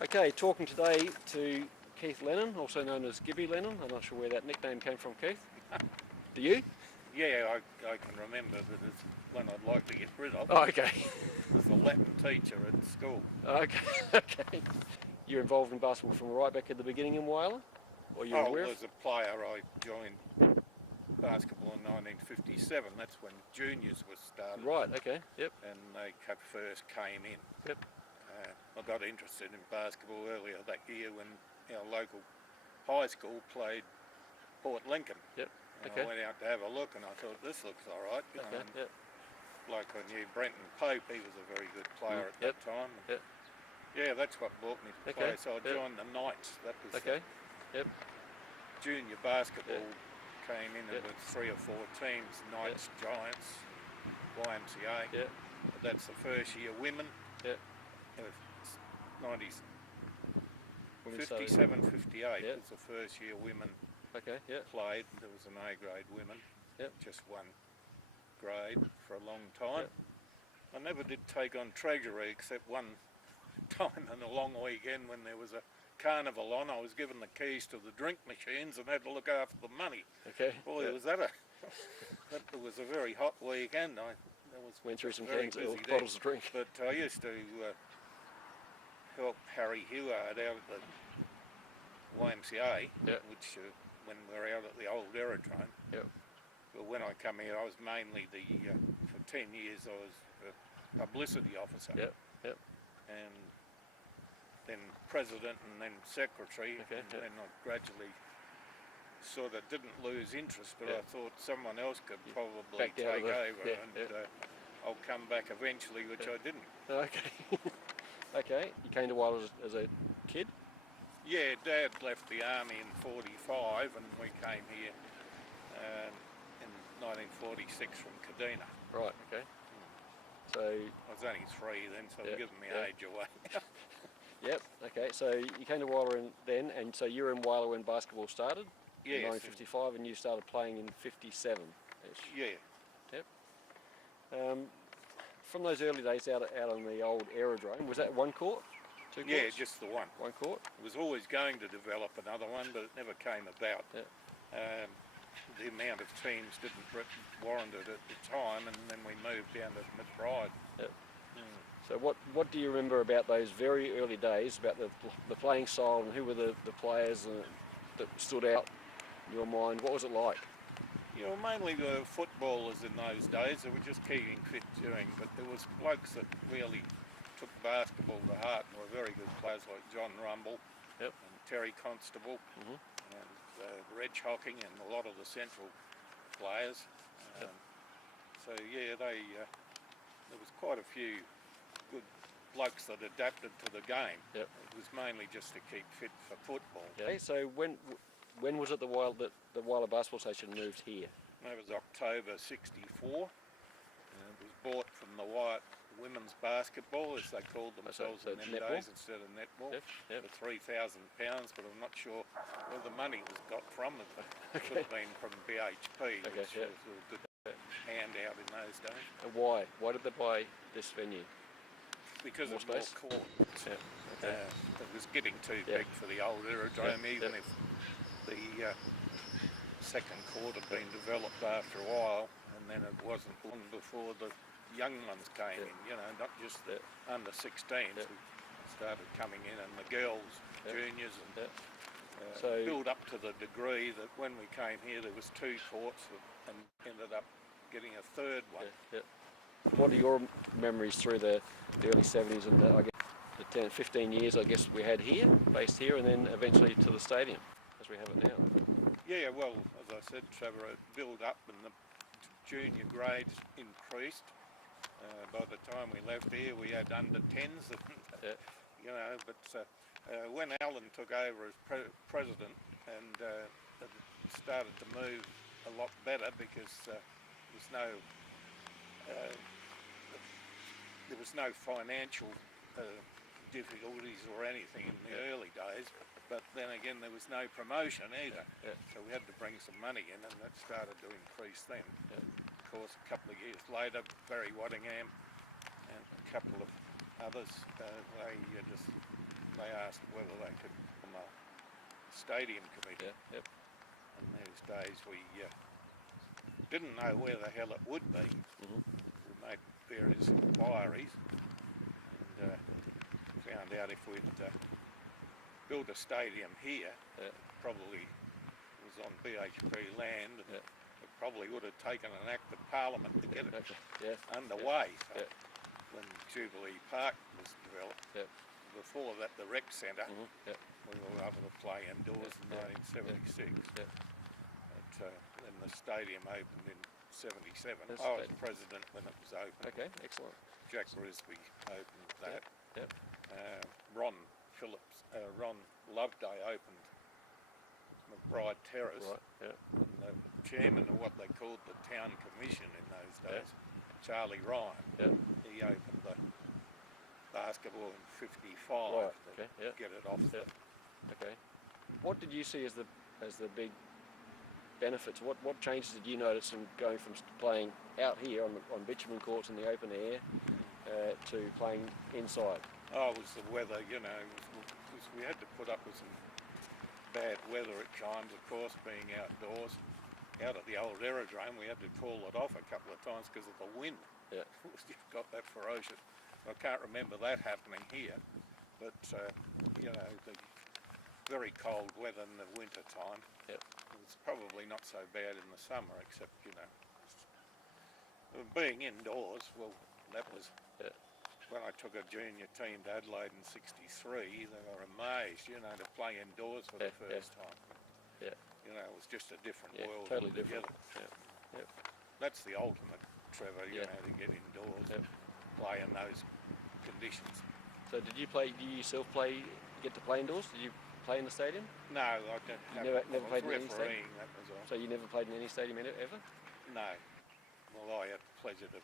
Okay, talking today to Keith Lenon, also known as Gibby Lenon. I'm not sure where that nickname came from, Keith. Do you? Yeah, I can remember that it's one I'd like to get rid of. Oh, okay. As a Latin teacher at school. Okay, okay. You're involved in basketball from right back at the beginning in Whyalla? Or you're aware of? As a player, I joined basketball in 1957. That's when juniors was started. Right, okay, yep. And they first came in. Yep. I got interested in basketball earlier that year when our local high school played Port Lincoln. Yep. And Okay. I went out to have a look and I thought, this looks all right. Okay, yep. Like I knew Brenton Pope, he was a very good player at that time. Yep. Yeah, that's what brought me to play. So I joined the Knights. That was Yep. Junior basketball. Came in and with 3 or 4 teams, Knights, Giants, YMCA. Yep. But that's the first year women. Yep. 90s, Women 57, 58 Yep. was the first year women Okay, yep. played. There was an A grade women. Yep. Just one grade for a long time. Yep. I never did take on treasury except one time in a long weekend when there was a carnival on. I was given the keys to the drink machines and had to look after the money. Okay. Boy, was that that was a very hot weekend. Went through some very cans or busy bottles of drink. But I used to help Harry Heward out at the YMCA, which when we were out at the old aerodrome. Yep. But when I come here, I was mainly for 10 years I was a publicity officer. Yep. Yep. And then president and then secretary. Okay. And then I gradually sort of didn't lose interest, but I thought someone else could probably take over and I'll come back eventually, which I didn't. Okay. Okay. You came to Whyalla as a kid? Yeah, Dad left the army in 45 and we came here in 1946 from Kadina. Right, okay. So I was only 3 then, so I'm giving my age away. Yep, okay. So you came to Whyalla then, and so you were in Whyalla when basketball started? Yes. In 1955, and you started playing in 57-ish? Yeah. Yep. From those early days out on the old aerodrome, was that one court? 2 courts? Yeah, just the one. One court? It was always going to develop another one, but it never came about. Yep. The amount of teams didn't warrant it at the time, and then we moved down to McBride. Yep. So what do you remember about those very early days, about the playing style, and who were the players that stood out in your mind? What was it like? You know, mainly the footballers in those days, they were just keeping fit doing, but there was blokes that really took basketball to heart and were very good players like John Rumble and Terry Constable and Reg Hocking and a lot of the central players. So yeah, there was quite a few good blokes that adapted to the game. Yep. It was mainly just to keep fit for football. Okay, so when was it the Whyalla Basketball Station moved here? That was October '64. It was bought from the Wyatt Women's Basketball, as they called themselves in them days, instead of netball, for £3,000, but I'm not sure where the money was got from. It could have been from BHP, which was a good handout in those days. And why? Why did they buy this venue? Because of more courts. It was getting too big for the old aerodrome, even if the second court had been developed after a while, and then it wasn't long before the young ones came in, you know, not just the under 16s who started coming in, and the girls, juniors, and so built up to the degree that when we came here there was 2 courts and ended up getting a third one. What are your memories through the early 70s and I guess the 10, 15 years I guess we had here, based here, and then eventually to the stadium as we have it now? Yeah, well, as I said, Trevor, it built up and the junior grades increased. By the time we left here, we had under 10s, you know. But when Alan took over as president, and it started to move a lot better because there was no financial difficulties or anything in the early days. But then again, there was no promotion either, so we had to bring some money in, and that started to increase then. Of course, a couple of years later, Barry Waddingham and a couple of others, they they asked whether they could form a stadium committee. Yep. In those days we didn't know where the hell it would be. We made various inquiries and found out if we'd build a stadium here, probably was on BHP land, and it probably would have taken an act of parliament to get it underway. So when Jubilee Park was developed, before that the rec centre, we were able to play indoors in 1976. But then the stadium opened in 77. I was president when it was opened. Okay, excellent. Jack Risby opened that. Ron Loveday opened McBride Terrace. Right. And the chairman of what they called the Town Commission in those days, Charlie Ryan, he opened the basketball in 55 to get it off the... Okay. What did you see as the big benefits? What changes did you notice in going from playing out here on bitumen courts in the open air to playing inside? Oh, it was the weather, you know. We had to put up with some bad weather at times, of course, being outdoors. Out at the old aerodrome, we had to call it off a couple of times because of the wind. It just got that ferocious. I can't remember that happening here, but you know, the very cold weather in the winter time. It's probably not so bad in the summer, except, you know, being indoors. Well, that was when I took a junior team to Adelaide in '63. They were amazed, you know, to play indoors for the first time. You know, it was just a different world. Totally different. That's the ultimate, Trevor. You know, to get indoors, play in those conditions. So did you yourself get to play indoors? Did you play in the stadium? No, I didn't. Never played in any stadium? That was all. So you never played in any stadium ever? No. Well, I had the pleasure to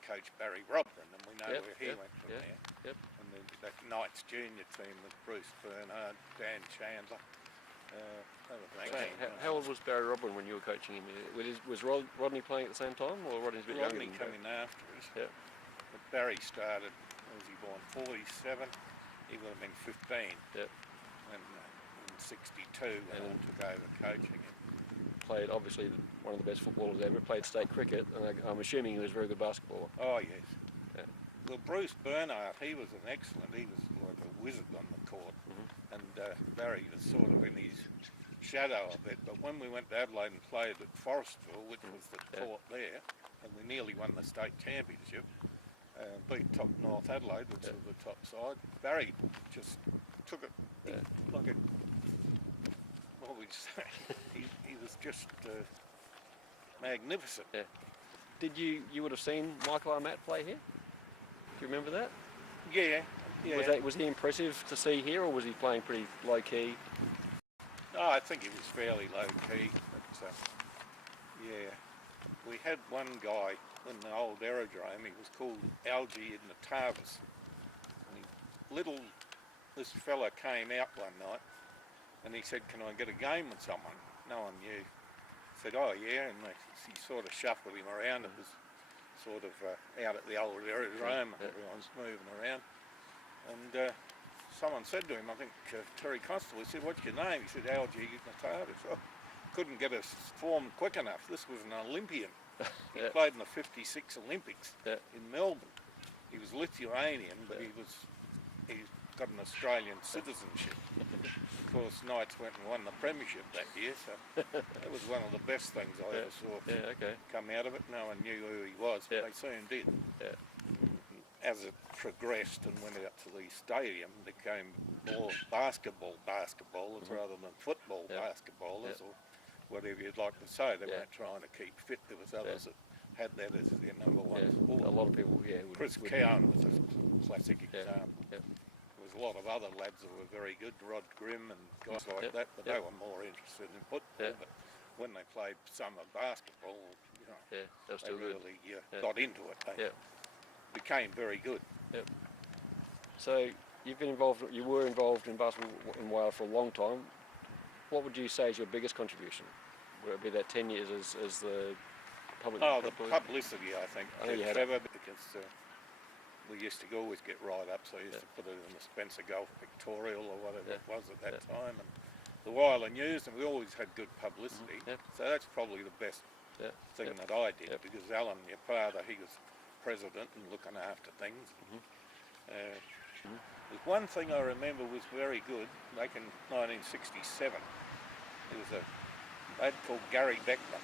coach Barry Robin, and we know where he went from there. And then that Knights junior team with Bruce Bernard, Dan Chandler. How old was Barry Robin when you were coaching him? Was Rodney playing at the same time, or Rodney's a bit younger? Rodney came in after us. But Barry started, was he born 47? He would have been 15. And in 62 when I took over coaching him. Played, obviously, one of the best footballers ever. Played state cricket, and I'm assuming he was a very good basketballer. Oh, yes. Well, Bruce Bernard, he was an excellent, he was like a wizard on the court. And Barry was sort of in his shadow a bit. But when we went to Adelaide and played at Forestville, which was the court there, and we nearly won the state championship, beat top North Adelaide, which was the top side, Barry just took it like a... What would you say? He was just magnificent. Did you would have seen Michael Armatt play here? Do you remember that? Yeah. Was he impressive to see here, or was he playing pretty low key? No, I think he was fairly low key. But we had one guy in the old aerodrome. He was called Algie in the Tarvis. And this fella came out one night, and he said, "Can I get a game with someone?" No one knew. Said, "Oh yeah," and he sort of shuffled him around. It was sort of out at the old aerodrome. Everyone's moving around, and someone said to him, I think Terry Constable, he said, "What's your name?" He said, "Algie Ignatarvis." Oh, couldn't get us formed quick enough. This was an Olympian. He played in the '56 Olympics in Melbourne. He was Lithuanian, but he got an Australian citizenship. Of course, Knights went and won the premiership that year, so that was one of the best things I ever saw come out of it. No one knew who he was, but they soon did. As it progressed and went out to the stadium, it became more basketballers rather than football basketballers, or whatever you'd like to say. They weren't trying to keep fit. There was others that had that as their number one sport. A lot of people, Chris Cowan was a classic example. There was a lot of other lads that were very good, Rod Grimm and guys like that, but they were more interested in football. But when they played summer basketball, you know, they really got into it. They became very good. So you were involved in basketball in Whyalla for a long time. What would you say is your biggest contribution? Would it be that 10 years as the public? The publicity, I think. I know you had Trevor, because we used to always get write-ups. I used to put it in the Spencer Gulf Pictorial or whatever it was at that time, and the Whyalla News, and we always had good publicity. So that's probably the best thing that I did, because Alan, your father, he was president and looking after things. There's one thing I remember was very good back in 1967. There was a lad called Gary Beckman.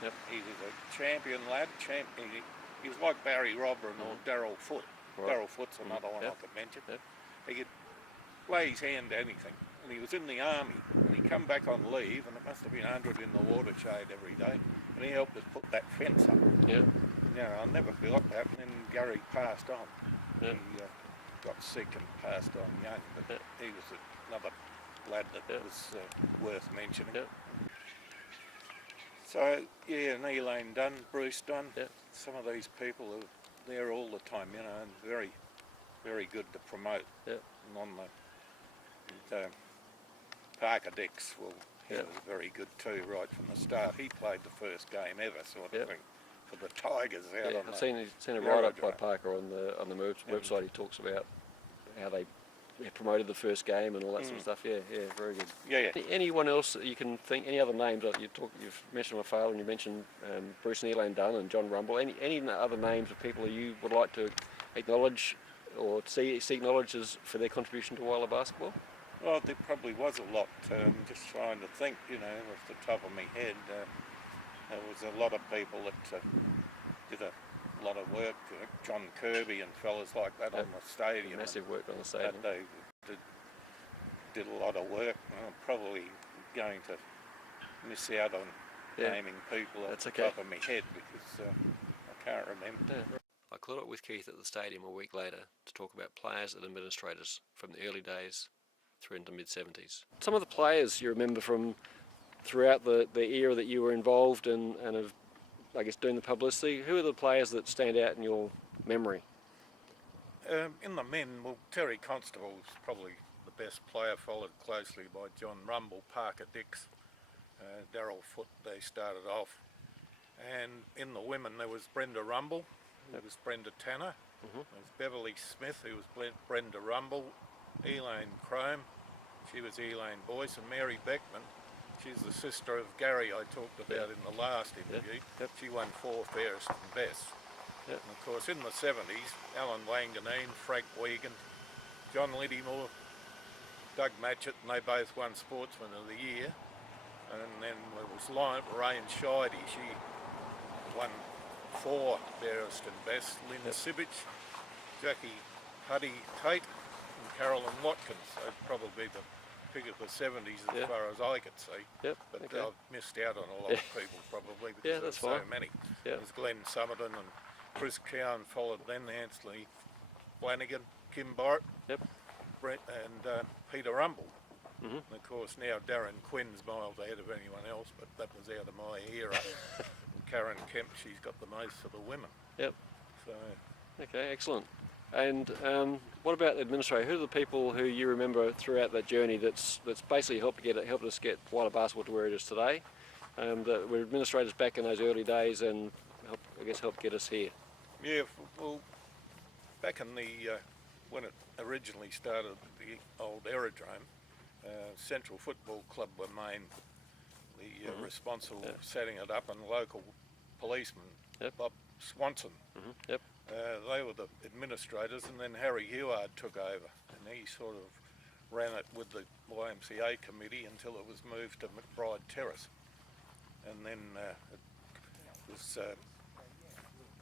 He was a champion lad. He was like Barry Robran or Darryl Foote. Darryl Foote's another one I could mention. He could play his hand to anything. And he was in the army, and he come back on leave, and it must have been 100 in the watershed every day, and he helped us put that fence up. You know, I'll never forget that. And then Gary passed on. He got sick and passed on young, but he was another lad that was worth mentioning. So, and Elaine Dunn, Bruce Dunn, some of these people are there all the time, you know, and very, very good to promote. And on the Parker Dix, well, he was very good too, right from the start. He played the first game ever, sort of thing, for the Tigers out on I've seen a write-up by Parker on the website. He talks about how they promoted the first game and all that sort of stuff. Very good. Anyone else that you can think? Any other names? Like you've mentioned my father, and you mentioned Bruce and Elaine Dunn and John Rumble. Any other names of people that you would like to acknowledge or seek knowledge as for their contribution to Whyalla basketball? Well, there probably was a lot. Just trying to think, you know, off the top of my head. There was a lot of people that did a lot of work. John Kirby and fellas like that on the stadium. Massive work on the stadium. They did a lot of work. I'm probably going to miss out on naming people off the top of my head because I can't remember. I caught up with Keith at the stadium a week later to talk about players and administrators from the early days through into mid-70s. Some of the players you remember from throughout the era that you were involved in and have, I guess, doing the publicity, who are the players that stand out in your memory? In the men, well, Terry Constable was probably the best player, followed closely by John Rumble, Parker Dix, Darryl Foote. They started off. And in the women, there was Brenda Rumble, who was Brenda Tanner. There was Beverly Smith, who was Brenda Rumble. Elaine Crome, she was Elaine Boyce, and Mary Beckman. She's the sister of Gary I talked about in the last interview. She won 4 fairest and best. And of course in the 70s, Alan Wanganeen, Frank Wiegand, John Liddymore, Doug Matchett, and they both won Sportsman of the Year. And then there was Lorraine Scheide, she won 4 fairest and best. Lynn Sibbich, Jackie Huddy Tate, and Carolyn Watkins. They'd probably be the pick of the 70s as far as I could see. But I've missed out on a lot of people probably because there's so many. There's Glenn Summerton and Chris Cowan followed then, Anthony Flanagan, Kim Barrett, Brent and Peter Rumble. And of course now Darren Quinn's miles ahead of anyone else, but that was out of my era. Karen Kemp, she's got the most for the women. So. Okay, excellent. And what about the administrator? Who are the people who you remember throughout that journey that's basically helped us get Whyalla basketball to where it is today? That were administrators back in those early days and helped get us here. Yeah, well, back in the when it originally started, the old aerodrome, Central Football Club were responsible for setting it up, and local policeman Bob Swanson. They were the administrators, and then Harry Heward took over, and he sort of ran it with the YMCA committee until it was moved to McBride Terrace, and then it was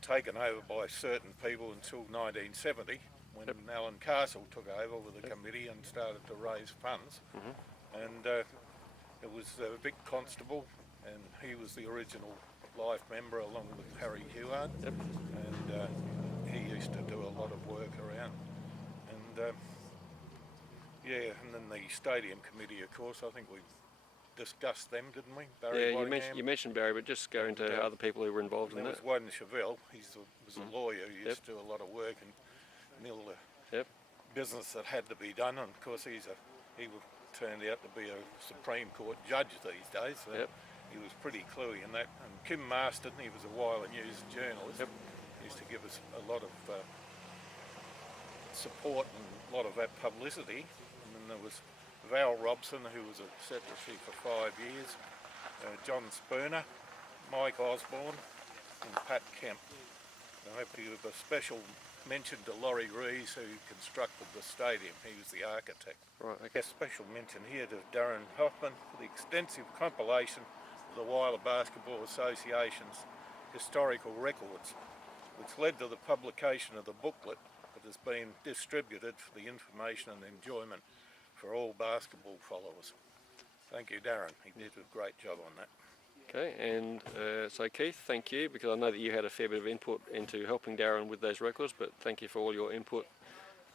taken over by certain people until 1970, when Alan Castle took over with the committee and started to raise funds. And it was Vic Constable, and he was the original life member along with Harry Heward, and he used to do a lot of work around. And and then the stadium committee, of course, I think we discussed them, didn't we? Barry you mentioned Barry, but just go into other people who were involved in that. There was Wyden Chevelle, he was a lawyer who used to do a lot of work and nil the business that had to be done, and of course he turned out to be a Supreme Court judge these days, so he was pretty cluey in that. And Kim Marston, he was a Whyalla News journalist, he used to give us a lot of support and a lot of that publicity. And then there was Val Robson, who was a secretary for 5 years, John Spooner, Mike Osborne and Pat Kemp. I hope you have a special mention to Laurie Rees, who constructed the stadium. He was the architect. Right, okay. A special mention here to Darren Hoffman for the extensive compilation of the Whyalla Basketball Association's historical records, which led to the publication of the booklet that has been distributed for the information and enjoyment for all basketball followers. Thank you, Darren. He did a great job on that. Okay, and so Keith, thank you, because I know that you had a fair bit of input into helping Darren with those records, but thank you for all your input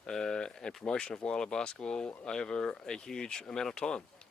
and promotion of Whyalla basketball over a huge amount of time.